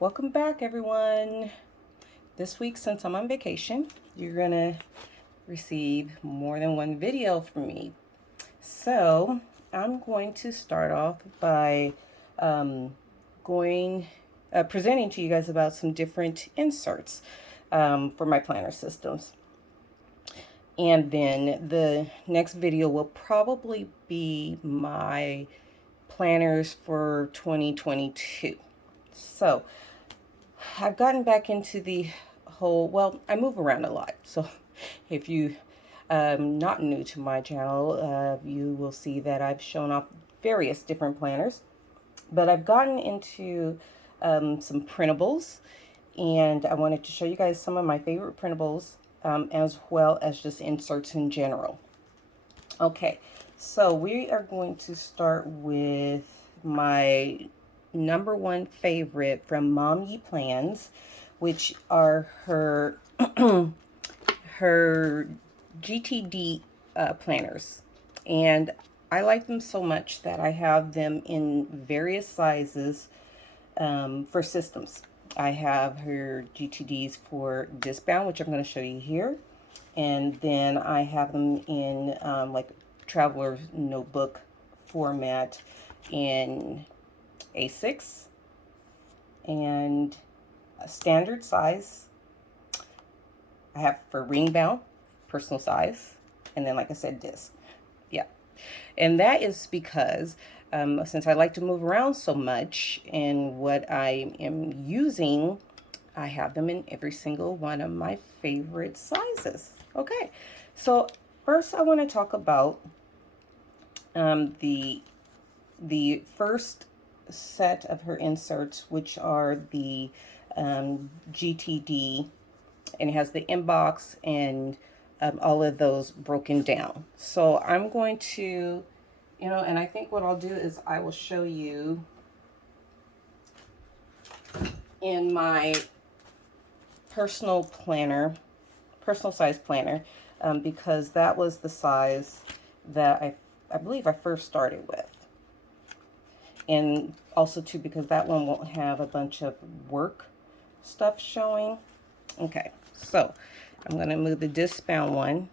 Welcome back, everyone. This week, since I'm on vacation, you're gonna receive more than one video from me. So I'm going to start off by presenting to you guys about some different inserts for my planner systems. And then the next video will probably be my planners for 2022. So I've gotten back into the whole, I move around a lot. So if you not new to my channel, you will see that I've shown off various different planners. But I've gotten into some printables, and I wanted to show you guys some of my favorite printables, as well as just inserts in general. Okay, so we are going to start with my number one favorite from MomYePlans, which are her her GTD planners, and I like them so much that I have them in various sizes for systems. I have her GTDs for discbound, which I'm going to show you here, and then I have them in like traveler's notebook format in A6 and a standard size. I have for ring bound, personal size, and then, like I said, disc. Yeah. And that is because since I like to move around so much, and what I am using, I have them in every single one of my favorite sizes. Okay, so first I want to talk about the first set of her inserts, which are the GTD, and it has the inbox and all of those broken down. So I'm going to, and I think what I'll do is I will show you in my personal size planner, because that was the size that I believe I first started with. And also too, because that one won't have a bunch of work stuff showing. Okay, so I'm going to move the disc bound one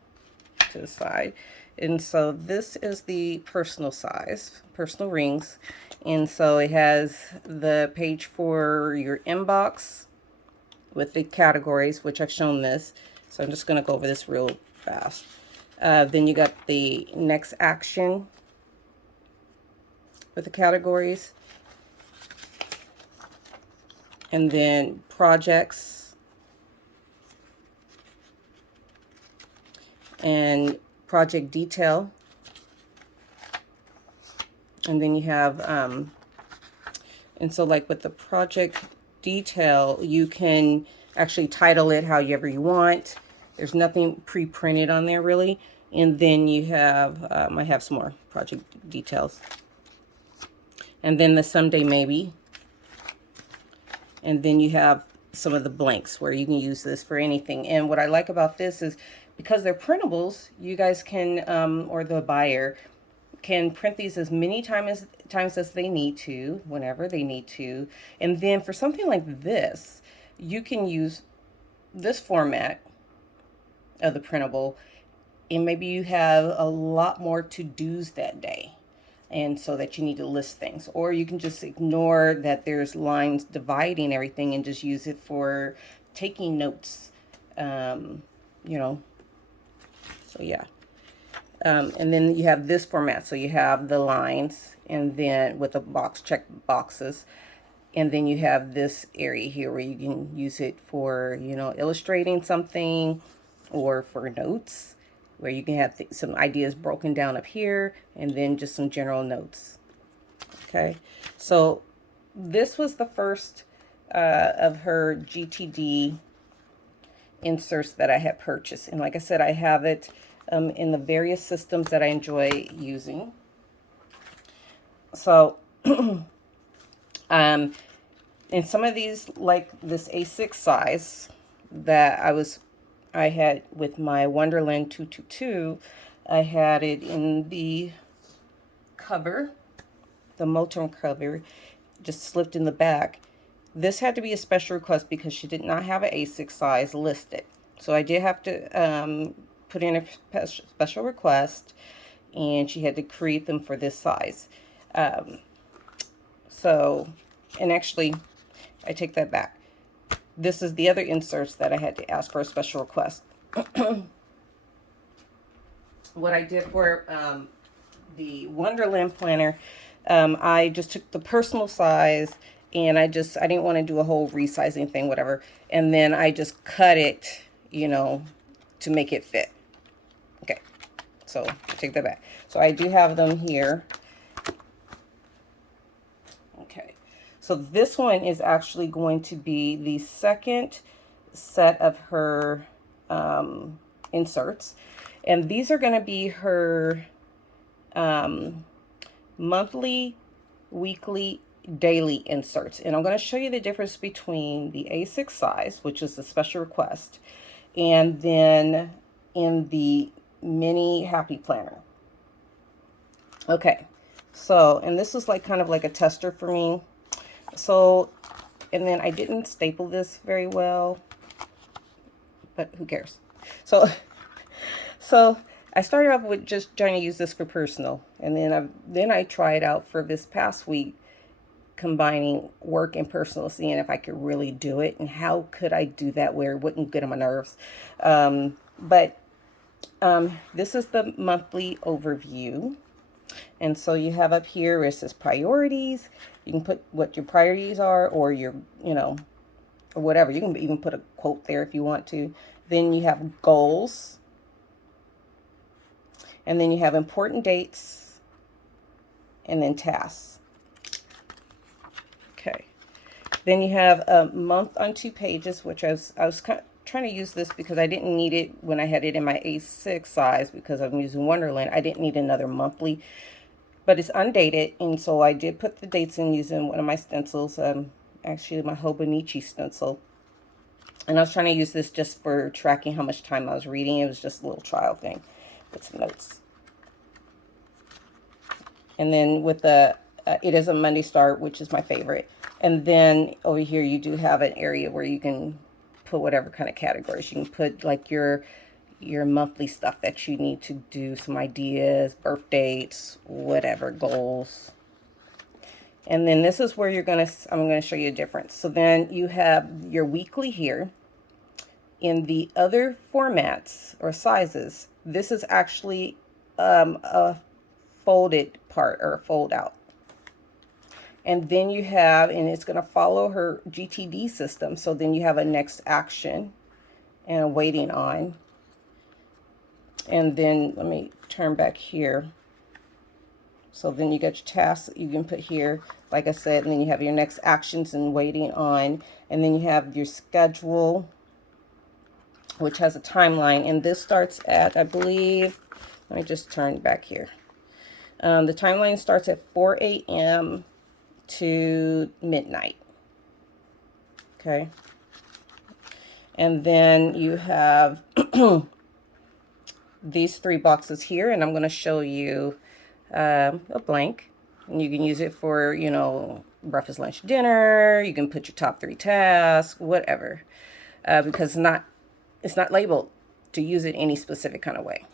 to the side. And so this is the personal size, personal rings. And so it has the page for your inbox with the categories, which I've shown this. So I'm just going to go over this real fast. Then you got the next action with the categories. And then projects. And project detail. And then you have, and so like with the project detail, you can actually title it however you want. There's nothing pre-printed on there really. And then you have, I have some more project details. And then the someday maybe. And then you have some of the blanks where you can use this for anything. And what I like about this is because they're printables, you guys can, or the buyer can print these as many times as they need to, whenever they need to. And then for something like this, you can use this format of the printable, and maybe you have a lot more to-dos that day, and so that you need to list things, or you can just ignore that there's lines dividing everything and just use it for taking notes, so yeah. And then you have this format, so you have the lines, and then with the check boxes, and then you have this area here where you can use it for, illustrating something, or for notes, where you can have some ideas broken down up here, and then just some general notes. Okay, so this was the first of her GTD inserts that I had purchased, and like I said, I have it in the various systems that I enjoy using. So, and some of these, like this A6 size that I had with my Wonderland 222, I had it in the cover, the Motown cover, just slipped in the back. This had to be a special request because she did not have an A6 size listed. So I did have to put in a special request, and she had to create them for this size. And actually, I take that back. This is the other inserts that I had to ask for a special request. What I did for the Wonderland planner, I just took the personal size, and I didn't want to do a whole resizing thing, whatever. And then I just cut it, you know, to make it fit. Okay, so I take that back. So I do have them here. Okay, so this one is actually going to be the second set of her inserts. And these are going to be her monthly, weekly, daily inserts. And I'm going to show you the difference between the A6 size, which is the special request, and then in the mini happy planner. Okay, so, and this is like kind of like a tester for me. So, and then I didn't staple this very well, but who cares? So I started off with just trying to use this for personal, and then I tried out for this past week, combining work and personal, seeing if I could really do it and how could I do that where it wouldn't get on my nerves. This is the monthly overview, and so you have up here where it says priorities. You can put what your priorities are, or your, you know, or whatever. You can even put a quote there if you want to. Then you have goals. And then you have important dates, and then tasks. Okay. Then you have a month on 2 pages, which I was kind of trying to use this because I didn't need it when I had it in my A6 size because I'm using Wonderland. I didn't need another monthly, but it's undated, and so I did put the dates in using one of my stencils, actually my Hobonichi stencil. And I was trying to use this just for tracking how much time I was reading. It was just a little trial thing. Put some notes. And then with the, it is a Monday start, which is my favorite. And then over here, you do have an area where you can put whatever kind of categories. You can put like your monthly stuff that you need to do, some ideas, birth dates, whatever, goals. And then this is where I'm going to show you a difference. So then you have your weekly here. In the other formats or sizes, this is actually a folded part or a fold out. And then you have, and it's going to follow her GTD system. So then you have a next action and a waiting on. And then let me turn back here. So then you got your tasks you can put here, like I said, and then you have your next actions and waiting on. And then you have your schedule, which has a timeline. And this starts at, I believe, let me just turn back here. The timeline starts at 4 a.m. to midnight. Okay. And then you have these 3 boxes here, and I'm going to show you a blank. And you can use it for, you know, breakfast, lunch, dinner. You can put your top 3 tasks, whatever, because it's not labeled to use it any specific kind of way.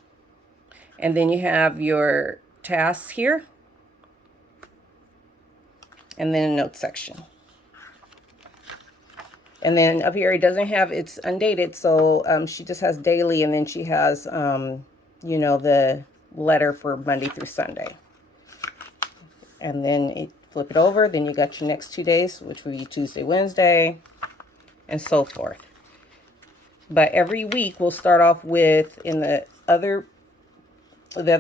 And then you have your tasks here, and then a notes section. And then up here, it doesn't have, it's undated, so she just has daily, and then she has, you know, the letter for Monday through Sunday. And then flip it over, then you got your next 2 days, which would be Tuesday, Wednesday, and so forth. But every week we'll start off with, in the other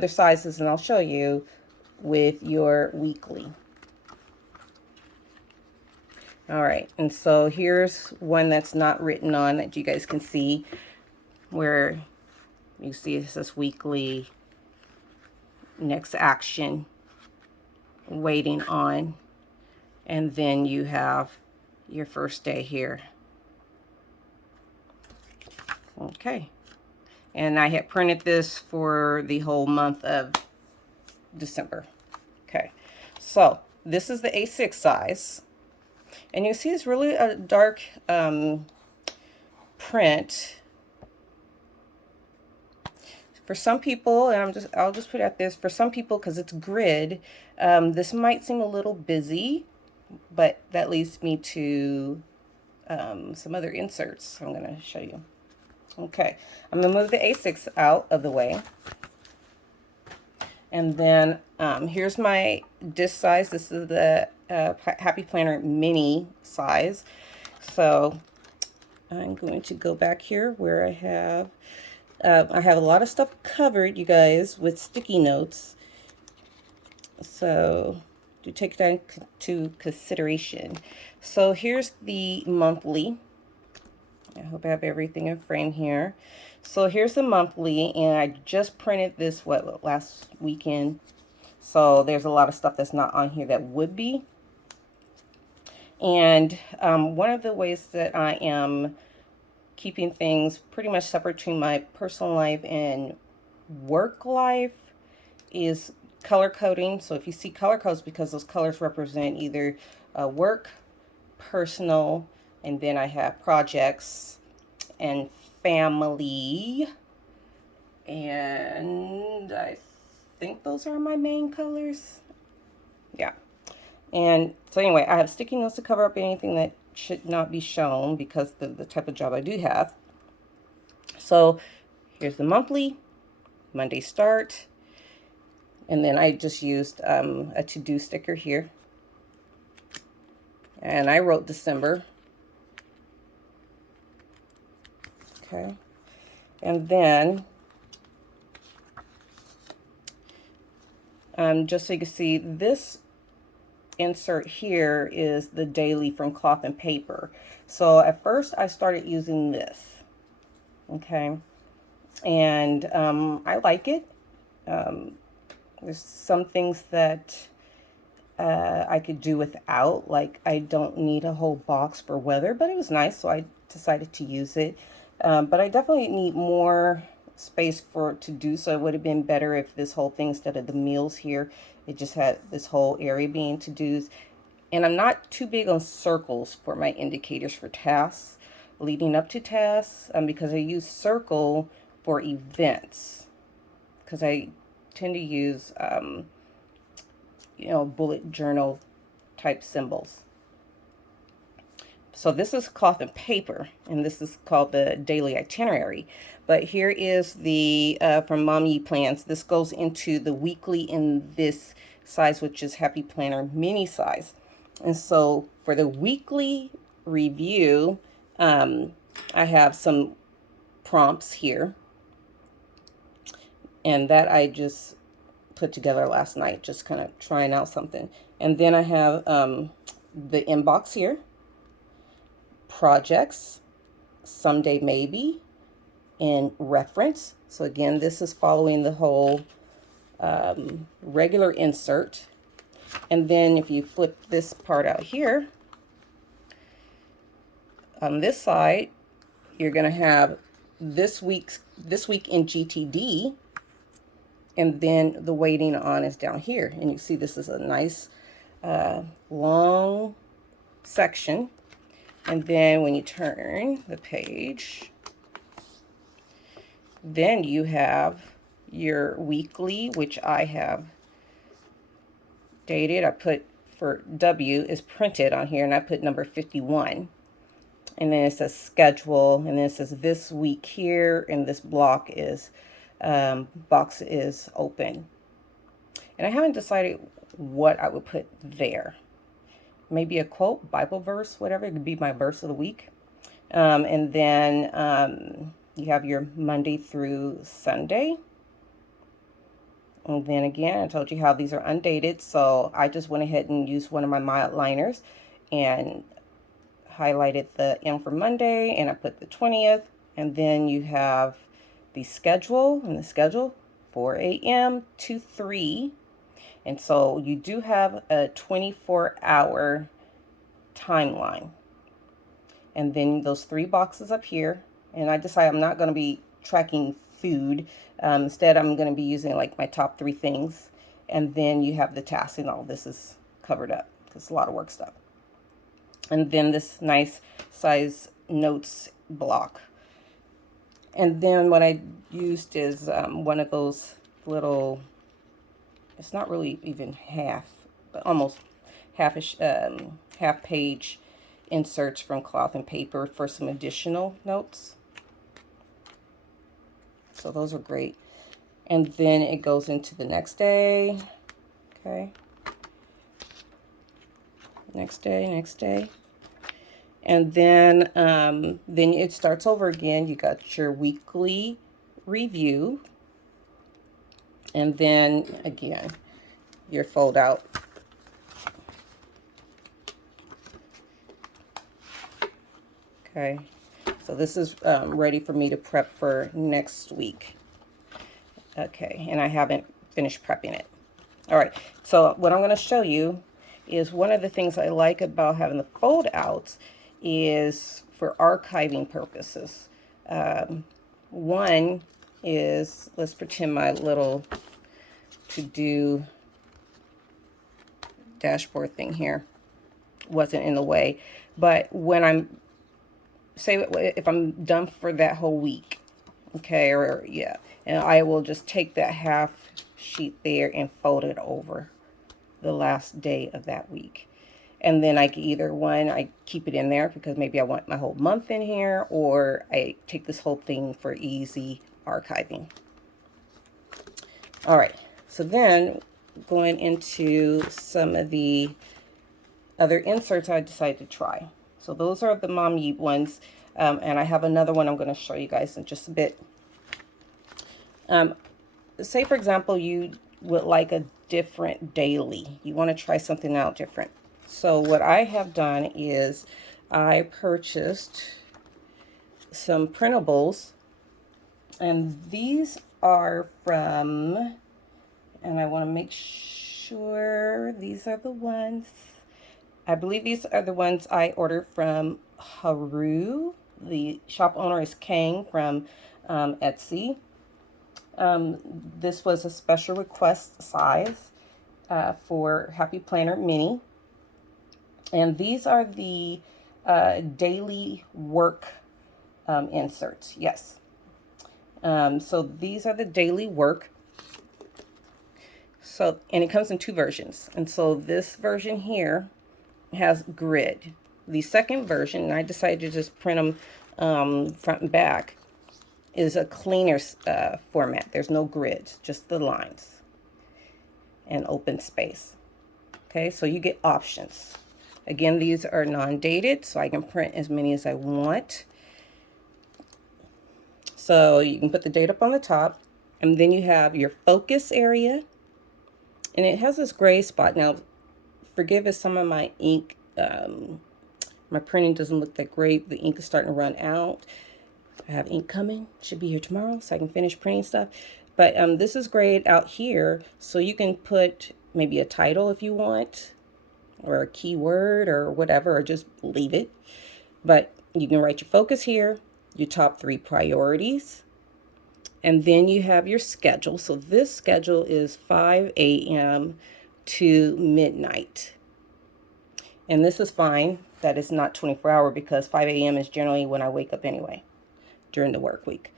sizes, and I'll show you, with your weekly. All right, and so here's one that's not written on that you guys can see, where you see it says weekly, next action, waiting on, and then you have your first day here. Okay, and I had printed this for the whole month of December. Okay, so this is the A6 size. And you see it's really a dark print. For some people, and I'll just put out this, for some people, because it's grid, this might seem a little busy, but that leads me to some other inserts I'm going to show you. Okay, I'm going to move the A6 out of the way. And then here's my disc size. This is the Happy Planner mini size. So I'm going to go back here where I have a lot of stuff covered, you guys, with sticky notes. So do take that into consideration. So here's the monthly. I hope I have everything in frame here. So here's the monthly, and I just printed this, last weekend. So there's a lot of stuff that's not on here that would be. And one of the ways that I am keeping things pretty much separate between my personal life and work life is color coding. So if you see color codes, because those colors represent either work, personal, and then I have projects and family, and I think those are my main colors. Yeah. And so anyway, I have sticky notes to cover up anything that should not be shown because the type of job I do have. So here's the monthly, Monday start, and then I just used a to-do sticker here, and I wrote December. Okay, and then just so you can see, this insert here is the daily from Cloth and Paper. So at first I started using this, okay, and I like it. There's some things that I could do without, like I don't need a whole box for weather, but it was nice, so I decided to use it. But I definitely need more space to do, so it would have been better if this whole thing, instead of the meals here, it just had this whole area being to-dos. And I'm not too big on circles for my indicators for tasks leading up to tasks, because I use circle for events, because I tend to use bullet journal type symbols. So this is Cloth and Paper, and this is called the Daily Itinerary. But here is the from MomYePlans. This goes into the weekly in this size, which is Happy Planner mini size. And so for the weekly review, I have some prompts here, and that I just put together last night, just kind of trying out something. And then I have the inbox here, projects, someday maybe, and reference. So again, this is following the whole regular insert. And then if you flip this part out here, on this side, you're going to have this week in GTD, and then the waiting on is down here. And you see this is a nice long section. And then when you turn the page, then you have your weekly, which I have dated. I put for W is printed on here, and I put number 51. And then it says schedule, and then it says this week here, and this block is box is open. And I haven't decided what I would put there. Maybe a quote, Bible verse, whatever. It could be my verse of the week. And then you have your Monday through Sunday. And then again, I told you how these are undated. So I just went ahead and used one of my mild liners and highlighted the M for Monday, and I put the 20th. And then you have the schedule, and the schedule 4 a.m. to 3. And so you do have a 24-hour timeline. And then those 3 boxes up here. And I decided I'm not going to be tracking food. Instead, I'm going to be using like my top 3 things. And then you have the tasks, and all this is covered up. It's a lot of work stuff. And then this nice size notes block. And then what I used is one of those little, it's not really even half, but almost half-ish, half page inserts from cloth and paper for some additional notes. So those are great. And then it goes into the next day. Okay. Next day. And then it starts over again. You got your weekly review. And then again, your fold out. Okay. So this is ready for me to prep for next week. Okay. And I haven't finished prepping it. All right. So what I'm going to show you is one of the things I like about having the fold outs is for archiving purposes. One is, let's pretend my little to-do dashboard thing here wasn't in the way. But when I'm, say if I'm done for that whole week, okay, or yeah, and I will just take that half sheet there and fold it over the last day of that week. And then I can either, one, I keep it in there because maybe I want my whole month in here, or I take this whole thing for easy archiving. All right, so then going into some of the other inserts I decided to try. So those are the MomYePlans ones, and I have another one I'm going to show you guys in just a bit. Say, for example, you would like a different daily. You want to try something out different. So what I have done is I purchased some printables, and these are from, and I want to make sure these are the ones, I believe these are the ones I ordered from Haru. The shop owner is Kang from Etsy. This was a special request size for Happy Planner Mini. And these are the daily work inserts. Yes. So these are the daily work. So, and it comes in two versions. And so this version here has grid. The second version, and I decided to just print them front and back, is a cleaner format. There's no grids, just the lines and open space. Okay, so you get options. Again, these are non-dated, so I can print as many as I want. So you can put the date up on the top, and then you have your focus area, and it has this gray spot. Now, forgive if some of my ink, my printing doesn't look that great. The ink is starting to run out. I have ink coming, should be here tomorrow, so I can finish printing stuff. But this is grayed out here, so you can put maybe a title if you want, or a keyword or whatever, or just leave it. But you can write your focus here, your top 3 priorities, and then you have your schedule. So this schedule is 5 a.m. to midnight. And this is fine that it's not 24-hour because 5 a.m. is generally when I wake up anyway during the work week.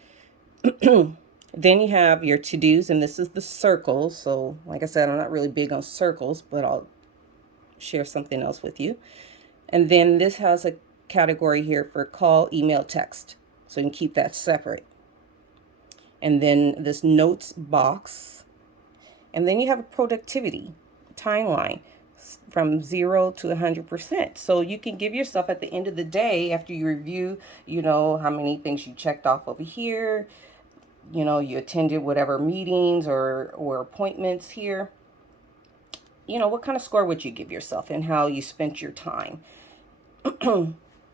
Then you have your to-dos, and this is the circles. So like I said, I'm not really big on circles, but I'll share something else with you. And then this has a category here for call, email, text. So you can keep that separate. And then this notes box. And then you have a productivity timeline from 0 to 100%. So you can give yourself at the end of the day, after you review, you know, how many things you checked off over here, you know, you attended whatever meetings or appointments here. You know, what kind of score would you give yourself and how you spent your time,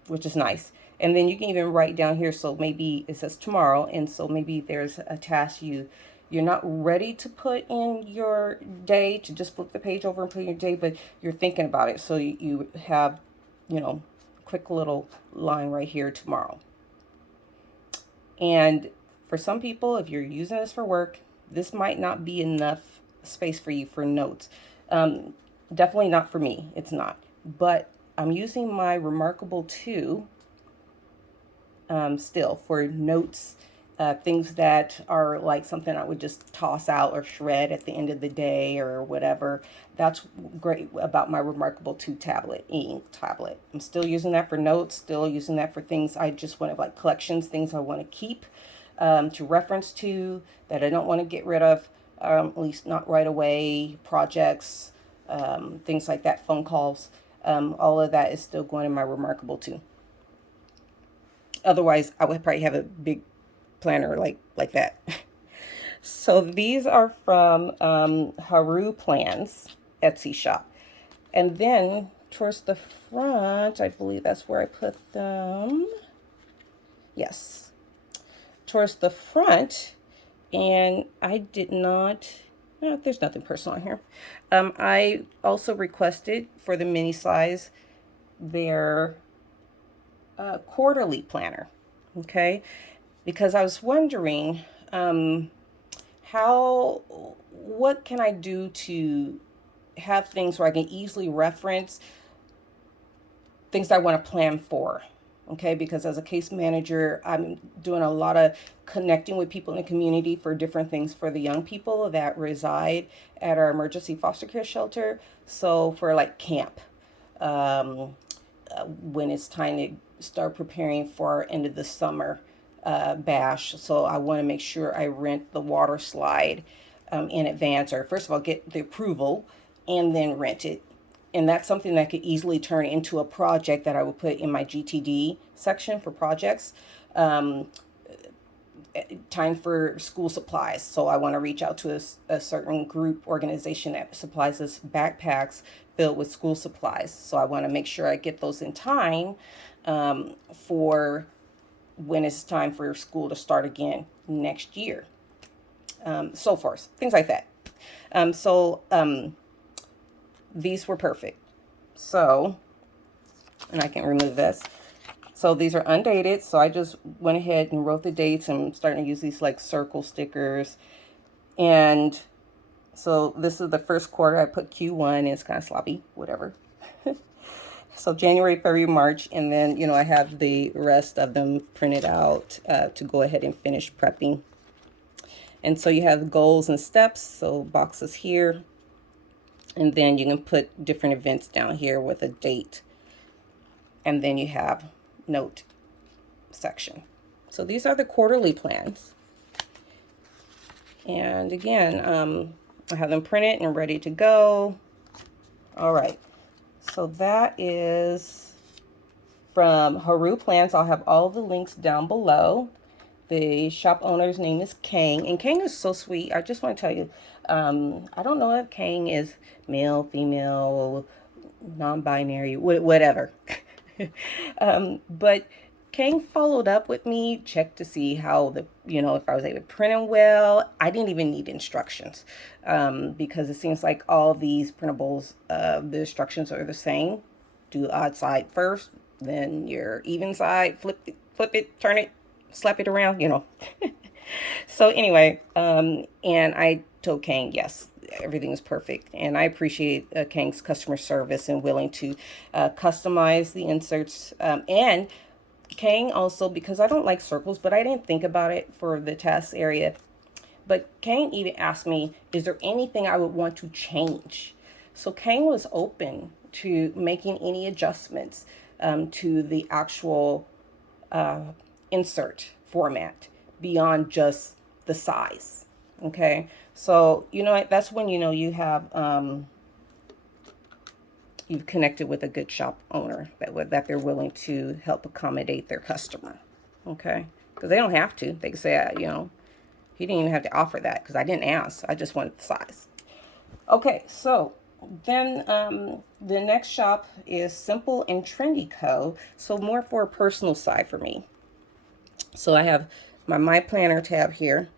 which is nice. And then you can even write down here, so maybe it says tomorrow, and so maybe there's a task you're not ready to put in your day, to just flip the page over and put in your day, but you're thinking about it. So you have, you know, a quick little line right here, tomorrow. And for some people, if you're using this for work, this might not be enough space for you for notes. Definitely not for me. It's not. But I'm using my Remarkable 2 still for notes, things that are like something I would just toss out or shred at the end of the day or whatever. That's great about my Remarkable 2 tablet, e-ink tablet. I'm still using that for notes, still using that for things I just want to, like collections, things I want to keep, to reference to, that I don't want to get rid of, at least not right away, projects, things like that, phone calls. All of that is still going in my Remarkable 2. Otherwise, I would probably have a big planner like that. So these are from Haru Plans Etsy shop. And then towards the front, I believe that's where I put them. Yes. Towards the front, and I did not, no, there's nothing personal on here. I also requested for the mini size their quarterly planner, okay? Because I was wondering what can I do to have things where I can easily reference things I want to plan for, okay? Because as a case manager, I'm doing a lot of connecting with people in the community for different things for the young people that reside at our emergency foster care shelter. So for like camp, when it's time to start preparing for our end of the summer bash. So I want to make sure I rent the water slide in advance, or first of all, get the approval and then rent it. And that's something that could easily turn into a project that I would put in my GTD section for projects. Time for school supplies. So I want to reach out to a certain group organization that supplies us backpacks filled with school supplies. So I want to make sure I get those in time for when it's time for school to start again next year. So forth, things like that. These were perfect. So, and I can remove this. So these are undated. So I just went ahead and wrote the dates, and I'm starting to use these like circle stickers. And so this is the first quarter. I put Q1. It's kind of sloppy, whatever. So January, February, March, and then, you know, I have the rest of them printed out to go ahead and finish prepping. And so you have goals and steps. So boxes here. And then you can put different events down here with a date. And then you have note section. So these are the quarterly plans. And again, I have them printed and ready to go. All right. So that is from Haru Plans. I'll have all the links down below. The shop owner's name is Kang, and Kang is so sweet. I just want to tell you, I don't know if Kang is male, female, non-binary, whatever. But Kang followed up with me, checked to see how if I was able to print them well. I didn't even need instructions because it seems like all these printables, the instructions are the same. Do the odd side first, then your even side, flip it, turn it, slap it around, So anyway, and I told Kang, yes, everything is perfect. And I appreciate Kang's customer service and willing to customize the inserts. And Kang also, because I don't like circles, but I didn't think about it for the task area. But Kang even asked me, is there anything I would want to change? So Kang was open to making any adjustments to the actual insert format beyond just the size. Okay, so that's when you have you've connected with a good shop owner that they're willing to help accommodate their customer. Okay, because they don't have to. They can say, he didn't even have to offer that because I didn't ask. I just wanted the size. Okay, so then the next shop is Simple and Trendy Co. So more for a personal side for me. So I have my planner tab here.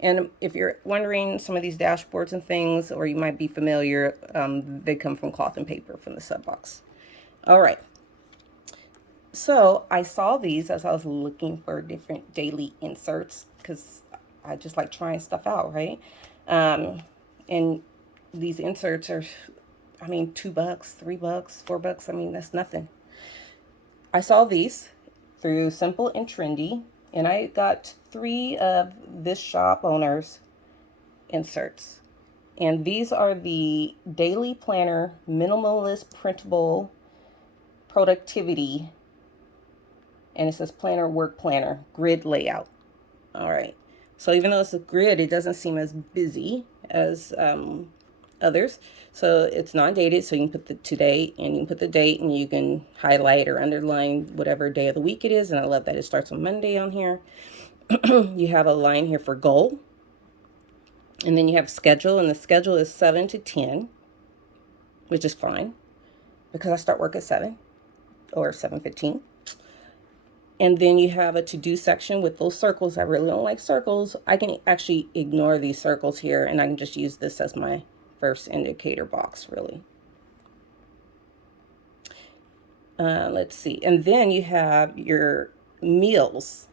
And if you're wondering, some of these dashboards and things, or you might be familiar, they come from cloth and paper from the sub box. All right. So I saw these as I was looking for different daily inserts because I just like trying stuff out, right? And these inserts I mean, $2, $3, $4. I mean, that's nothing. I saw these through Simple and Trendy, and I got 3 of this shop owner's inserts. And these are the Daily Planner Minimalist Printable Productivity, and it says Planner Work Planner Grid Layout. All right. So even though it's a grid, it doesn't seem as busy as others. So it's non-dated, so you can put the today and you can put the date and you can highlight or underline whatever day of the week it is. And I love that it starts on Monday on here. You have a line here for goal. And then you have schedule, and the schedule is 7 to 10, which is fine because I start work at 7 or 7:15. And then you have a to-do section with those circles. I really don't like circles. I can actually ignore these circles here, and I can just use this as my first indicator box, really. Let's see. And then you have your meals.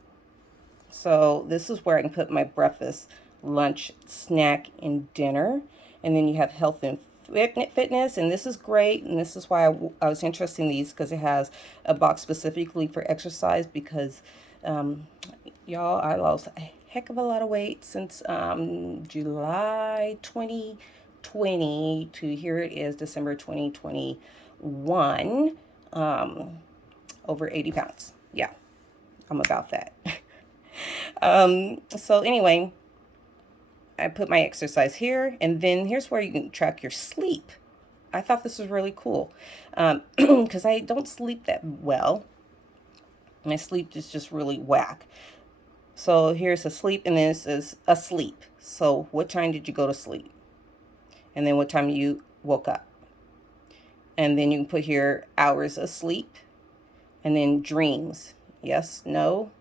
So this is where I can put my breakfast, lunch, snack, and dinner. And then you have health and fitness, and this is great, and this is why I was interested in these, because it has a box specifically for exercise, because y'all, I lost a heck of a lot of weight since July 2020 to here it is December 2021. Over 80 pounds. Yeah, I'm about that. So anyway, I put my exercise here, and then here's where you can track your sleep. I thought this was really cool because I don't sleep that well. My sleep is just really whack. So here's a sleep, and then it says asleep. So what time did you go to sleep? And then what time you woke up? And then you can put here hours of sleep, and then dreams. Yes, no.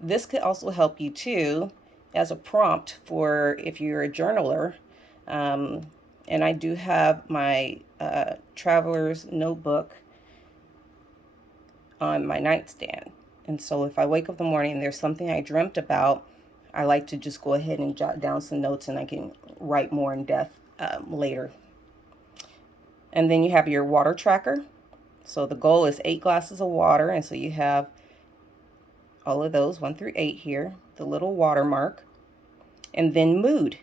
This could also help you too as a prompt for if you're a journaler. And I do have my traveler's notebook on my nightstand. And so if I wake up in the morning and there's something I dreamt about, I like to just go ahead and jot down some notes, and I can write more in depth later. And then you have your water tracker. So the goal is 8 glasses of water. And so you have all of those 1 through 8 here, the little watermark. And then mood.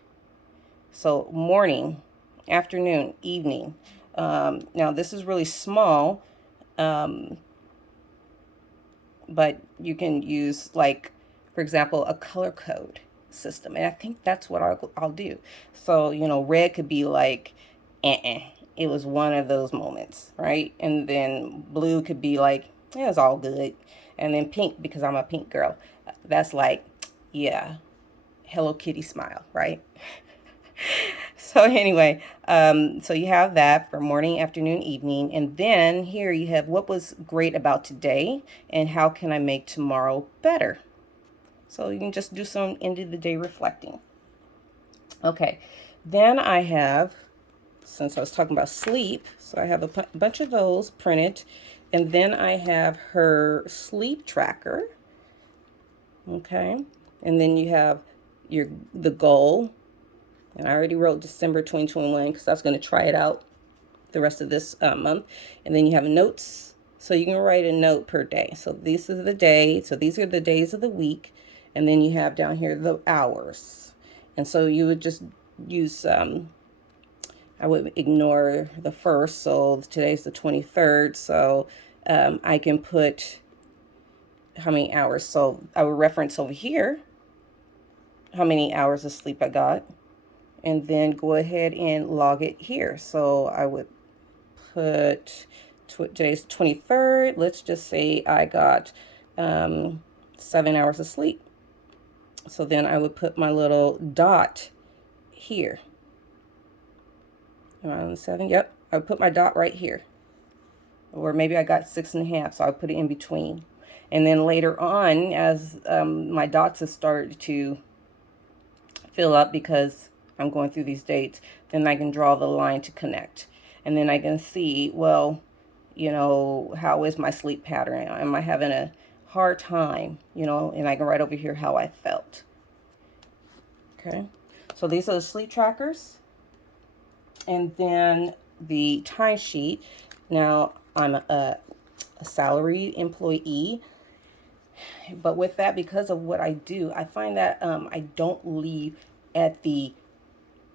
So morning, afternoon, evening. Now this is really small, but you can use, like, for example, a color code system. And I think that's what I'll do. So, you know, red could be like, it was one of those moments, right? And then blue could be like, yeah, it's all good. And then pink, because I'm a pink girl, that's like, yeah, Hello Kitty smile, right? So anyway, so you have that for morning, afternoon, evening. And then here you have what was great about today and how can I make tomorrow better. So you can just do some end of the day reflecting. Okay, then I have, since I was talking about sleep, so I have a bunch of those printed. And then I have her sleep tracker. Okay, and then you have the goal. And I already wrote December 2021 because I was going to try it out the rest of this month. And then you have notes. So you can write a note per day. So this is the day. So these are the days of the week. And then you have down here the hours. And so you would just use, I would ignore the first. So today's the 23rd. So I can put how many hours. So I would reference over here how many hours of sleep I got. And then go ahead and log it here. So I would put today's 23rd. Let's just say I got 7 hours of sleep. So then I would put my little dot here. Around 7, yep. I would put my dot right here. Or maybe I got 6.5, so I would put it in between. And then later on, as my dots have started to fill up because I'm going through these dates, then I can draw the line to connect. And then I can see, well, you know, how is my sleep pattern? Am I having a hard time? You know, and I can write over here how I felt. Okay, so these are the sleep trackers. And then the timesheet. Now, I'm a salary employee, but with that, because of what I do, I find that I don't leave at the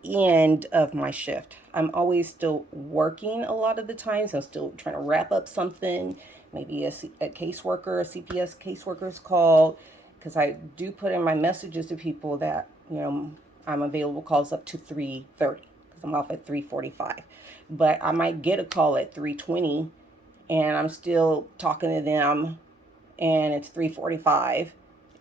end of my shift. I'm always still working a lot of the times. I'm still trying to wrap up something. Maybe a caseworker, a CPS caseworker is called, because I do put in my messages to people that, I'm available calls up to 3:30 because I'm off at 3:45. But I might get a call at 3:20 and I'm still talking to them and it's 3:45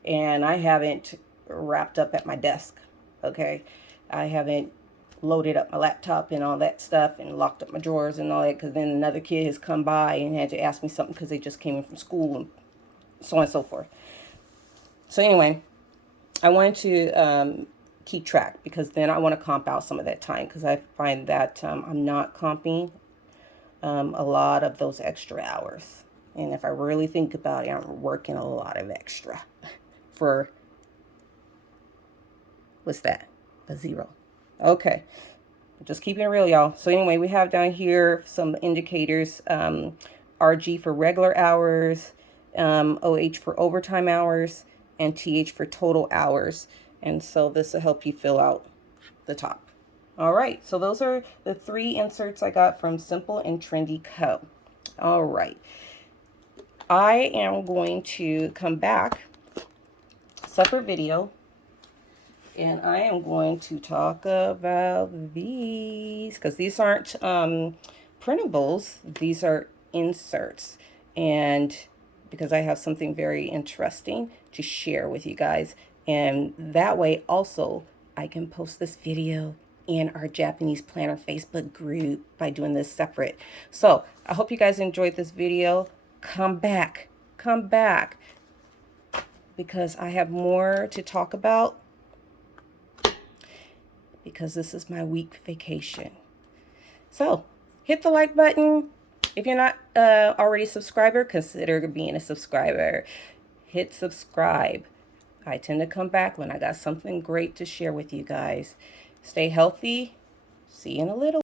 and I haven't wrapped up at my desk. Okay. I haven't loaded up my laptop and all that stuff and locked up my drawers and all that, because then another kid has come by and had to ask me something because they just came in from school and so on and so forth. So anyway, I wanted to keep track, because then I want to comp out some of that time, because I find that I'm not comping a lot of those extra hours. And if I really think about it, I'm working a lot of extra for, what's that? A zero. Okay. Just keeping it real, y'all. So anyway, we have down here some indicators. RG for regular hours, OH for overtime hours, and TH for total hours. And so this will help you fill out the top. All right, so those are the 3 inserts I got from Simple and Trendy Co. All right. I am going to come back, separate video, and I am going to talk about these, because these aren't printables, these are inserts. And because I have something very interesting to share with you guys. And that way also I can post this video in our Japanese Planner Facebook group by doing this separate. So I hope you guys enjoyed this video. Come back, because I have more to talk about, because this is my week vacation. So hit the like button. If you're not already a subscriber, consider being a subscriber. Hit subscribe. I tend to come back when I got something great to share with you guys. Stay healthy. See you in a little.